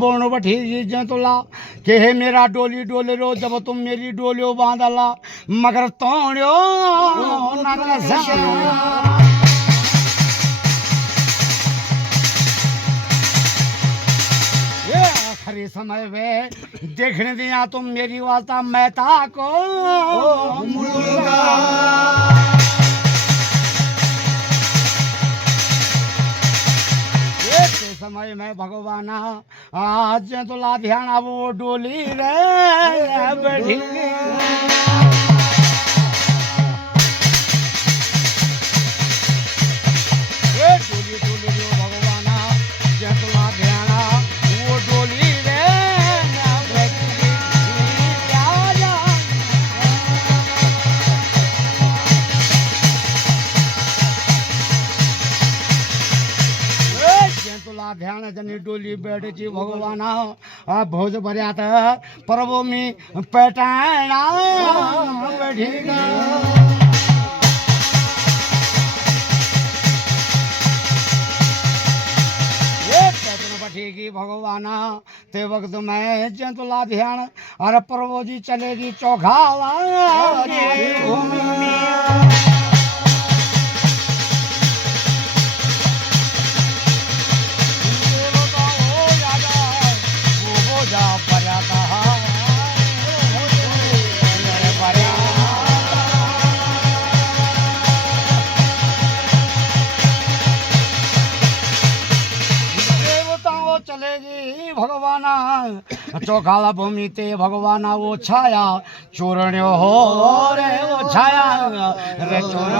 बोनो बठी जंतुला के हे मेरा डोली डोले रो जब तुम मेरी डोलियो बांधला मगर तोड़ो ये आखिरी समय में देखने दिया तुम मेरी वास्ता मेहता को समय में भगवान आज तुला ध्यान अब वो डोली रे बैठी डोली डोली रे भगवान जय तुला ध्यान वो डोली रे ध्यान जनी डोली बैठी भगवान भोज भरिया प्रभु मी पेटाणा बैठी बैठेगी भगवान ते वक्त मैं जंतुला ध्यान अरे प्रभु जी चलेगी चौघावा चलेगी भगवान चौखाला भूमि ते भगवान वो छाया चूर्ण्यो हो रे वो छाया रे चूर्ण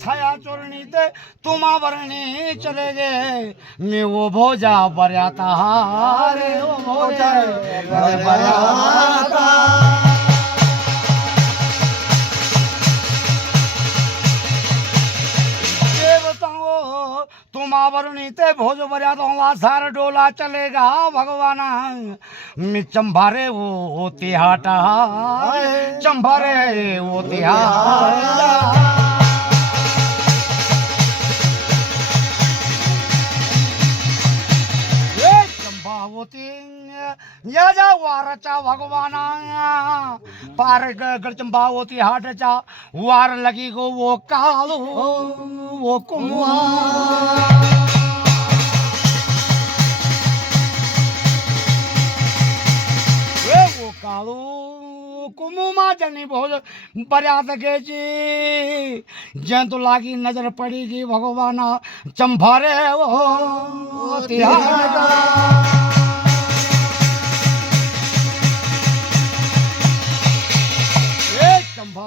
छाया चोरणी ते तुमा वरणी चले गए मैं वो भोजा बरयाता रे वो भोजा बरयाता तुम आवरणी ते भोज बरिया तो सार डोला चलेगा भगवान मैं चंभारे वो तिहाटा चंभारे वो तिहाटा या जा वारचा भगवान पार गड़चंबा होती हाटचा वार लगी गो वो कालू वो कुमुआ वो कालू कुमुमा जनी भोज बरियात के जी जंतु लागी नजर पड़ेगी भगवान चंभारे वो तिहाटा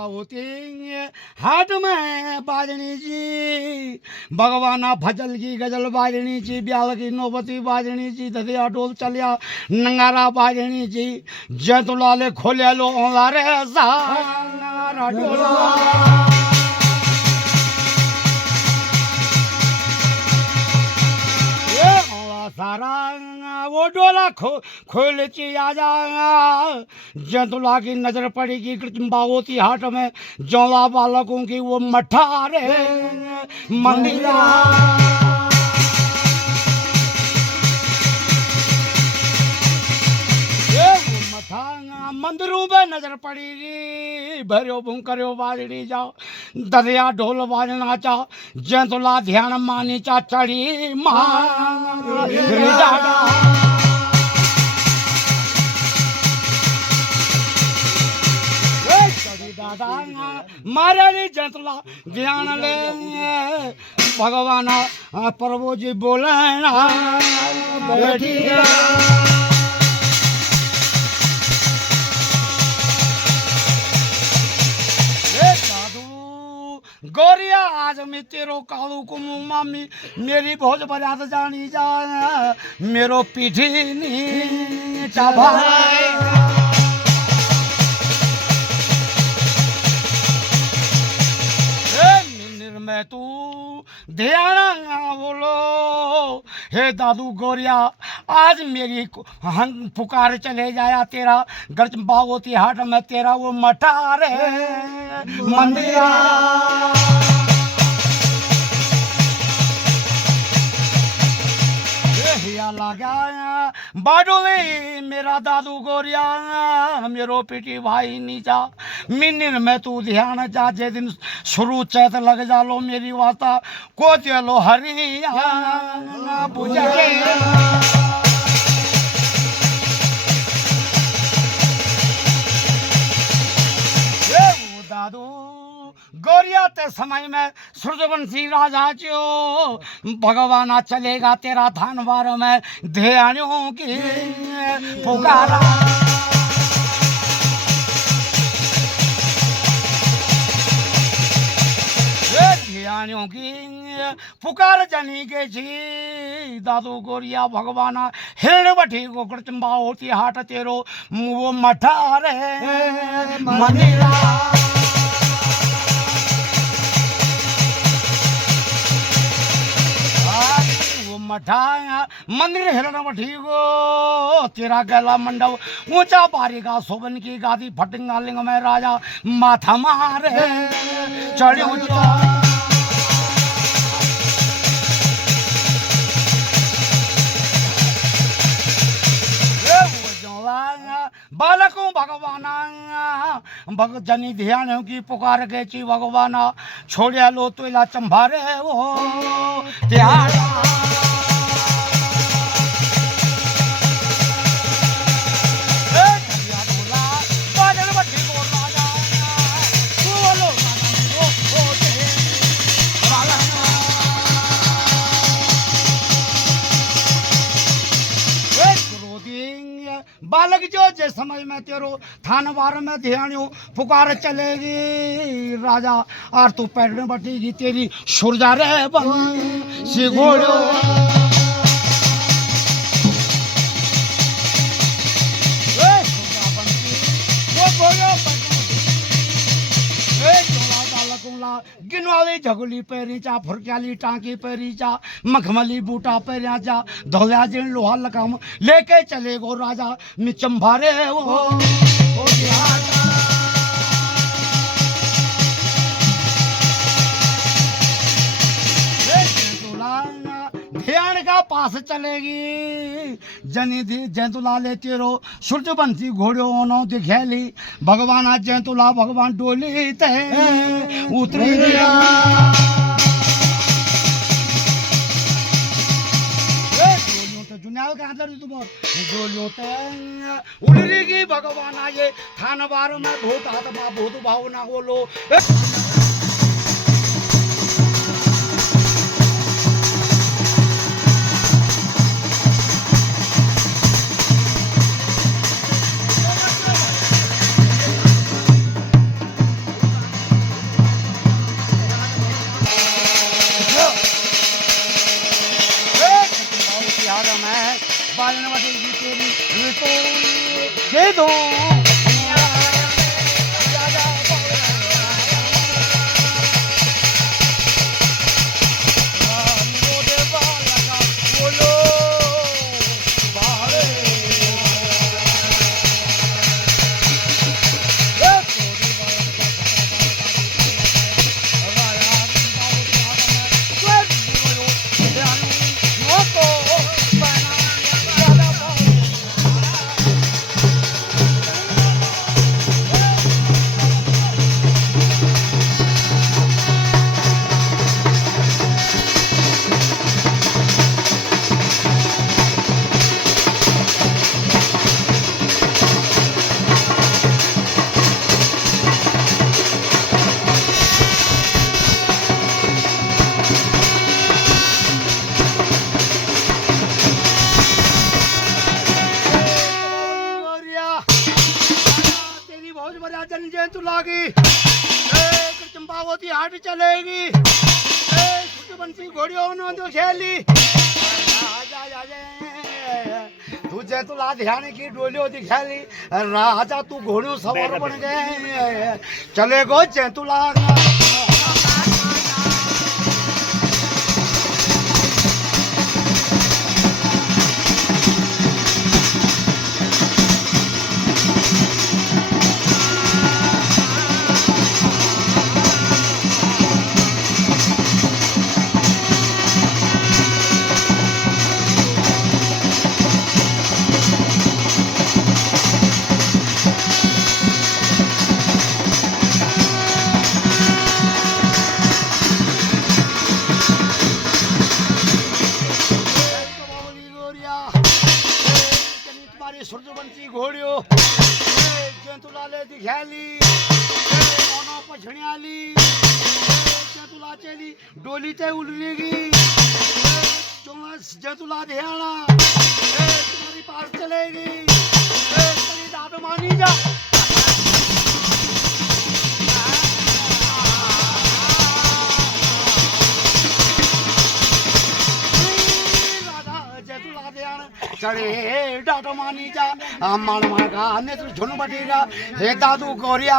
होती हाट में बाजनी जी भगवान भजल की गजल बाजनी जी ब्याल की नौबती बाजनी जी दधिया डोल चलिया नंगारा बाजनी जी जैतुलाले खोले लो रे नंगारा डोला सारा वो डोला खोल ची आ जा जंतुला की नजर पड़ेगी कृष्णबावती हाट में जौला बालकों की वो मठारे मंदिरा मंदिरों में नजर पड़ेगी भरियो बुंकरियो बाजड़ी जाओ दरिया ढोल बाजना चा जंतुला ध्यान मानी चा चढ़ी दादा मारे जंतुला ध्यान ले भगवान प्रभु जी बोले बैठी गोरिया आज मैं तेरो कालू कुमु मामी मेरी भोज बजात जानी जा मेरो पीठी नी चाभाई में तू ध्यान बोलो हे दादू गोरिया आज मेरी पुकार चले जाया तेरा गर्ज बागोती हाट में तेरा वो मठार मंदिरा लगा बाडोले मेरा दादू गोरिया मेरो पिटी भाई नीचा मिनिन में तू ध्यान जा जे दिन शुरू चैत लग जालो मेरी वाता को चलो हरिया बुझे दादू गोरिया ते समय में सूर्यवंशी राजा चो भगवाना चलेगा तेरा थानवार में ध्यानों की पुकारा ध्यानों की पुकार जनी के जी दादू गोरिया भगवाना हिरण बठी को कृचंबा होती हाट तेरो वो मठारे मंदिरा मठाया मंदिर हिरण मठी गो तेरा गला मंडप ऊंचा बारी का शोभन की गादी फटिंगा लिंग में राजा माथा मारे चढ़ी ऊंचा बालकों भगवाना भग जनी ध्यान की पुकार के ची भगवाना छोड़िया लो तुला चंभारे वो ध्यान बालक जो जे समय में तेरो थानवार में ध्यानियो पुकार चलेगी राजा और तू पैर में बटेगी तेरी सुरजा रे बन सी घोड़ो गिनवाली झगुली पेरीचा फुरक्याली टांकी पेरीचा मखमली बूटा पेरियाचा धोल्या जिन लोहा लगाम लेके चले गो राजा मिचंभारे वो ध्यान का पास चलेगी जनी थी जैतुला ले तेरो सूर्यवंशी घोड़ो नो दिखेली भगवान जैतुला भगवान डोली ते उतरी गया जुनियाल का अंदर तुम गोलियों ते उड़ेगी भगवान ये थानवार में भूत आत्मा भूत भावना बोलो दे दो चंपावती हाट चलेगी सूर्यवंशी घोड़ियों ने खेली तुझे तुला ध्यान की डोलियों दिखाली राजा तू घोड़ियों सवार बन गए चले गो जैतुला गेली डोली ते उलरेगी जो तुला ध्याना तुम्हारी पास चलेगी तेरी दाद मानी जा चढ़े डाटो मानी जा मन मन का नेत्र झुन बटेगा हे दादू गौरिया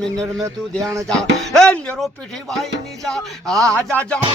मिनर में तू ध्यान जा हे मेरो पीठी भाई नी जा आ जा जाओ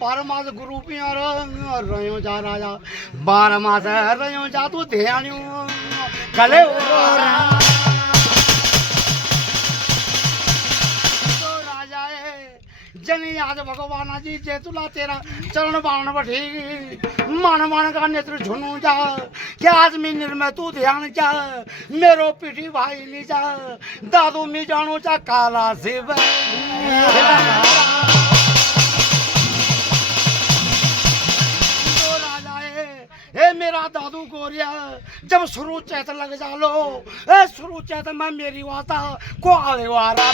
बारह मास गुरु पिया रहो जा राजा 12 मास रहो जा तू ध्यान कले राजा जन याद भगवान जी जे तुला तेरा चरण बाण बठी मन मन का नेत्र झुनू जा क्या आज मिनर में तू ध्यान जा मेरो पीठी भाई नी जा दादू मी जानो चा काला शिव ए मेरा दादू गोरिया जब शुरू चैत लग जा लो ए शुरू चैत में मेरी वाता को आवे वारा